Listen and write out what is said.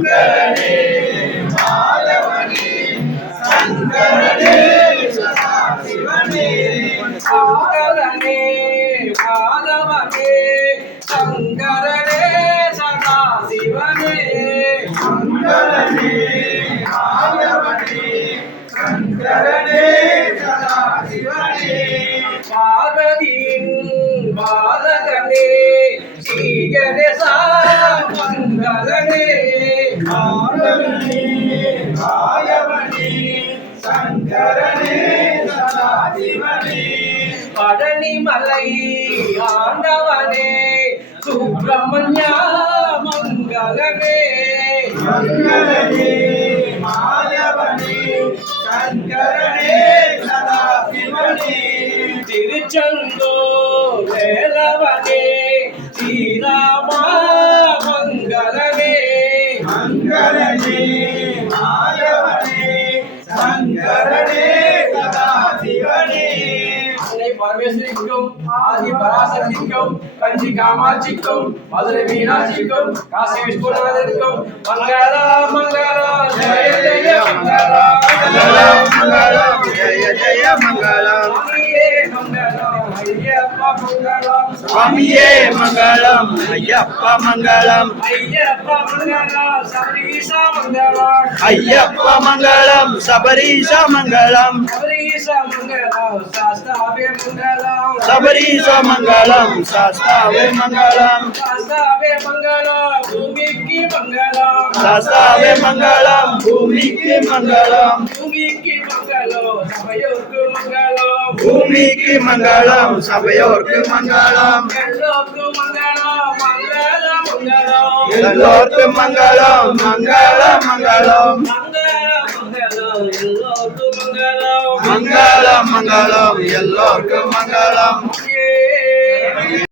மங்களனே மாதவனே சங்கரனே சதாசிவனே மங்களனே மாதவனே சங்கரனே சதாசிவனே மங்களனே மாதவனே சங்கரனே சதாசிவனே பார்வதியின் பாலகனே ஸ்ரீ கணேசா மங்களனே மாதவனே மாதவனே சங்கரனே சதாசிவனே பழனிமலை ஆண்டவனே சுப்பிரமணியா மங்களனே மங்களனே மாதவனே சங்கரனே சதாசிவனே திருச்செந்தூர் வேலவனே ஸ்ரீராமா மங்களனே மங்களனே மாதவனே சங்கரனே சதாசிவனே அன்னை பரமேஸ்வரிக்கும் ஆதி பராசக்திக்கும் கஞ்சி காமாட்சிக்கும் மதுரை மீனாட்சிக்கும் காசி விஸ்வநாதருக்கும் மங்களம் மங்களம் ஜெய ஜெய மங்களம் மங்களம் மங்களம் ஜெய ஜெய மங்களம் சுவாமியே மங்களம் சுவாமியே ஐயப்பா மங்களம் மங்களம் ஐயப்ப மங்களம் ஐயப்பா மங்களம் சபரீசா மங்களம் ஐயப்ப மங்களம் சபரீஷ மங்களம் சபரீசா மங்களம் சாஸ்தாவே மங்களம் சபரீஷ மங்களம் சாஸ்தாவே மங்களம் சாஸ்தாவே மங்களம் பூமிக்கு மங்களம் சாஸ்தாவே மங்களம் பூமிக்கு மங்களம் பூமிக்கு மங்களம் சபையோர்க்கு மங்களம் பூமிக்கு மங்களம் சபையோர்க்கு மங்களம் எல்லோர்க்கு மங்களம் மங்களம் மங்களம் எல்லோர்க்கு மங்களம் மங்கள மங்களம் மங்களம் மங்களம் எல்லோர்க்கு மங்களம் மங்களம் மங்களம் எல்லோர்க்கு மங்களம் ஏ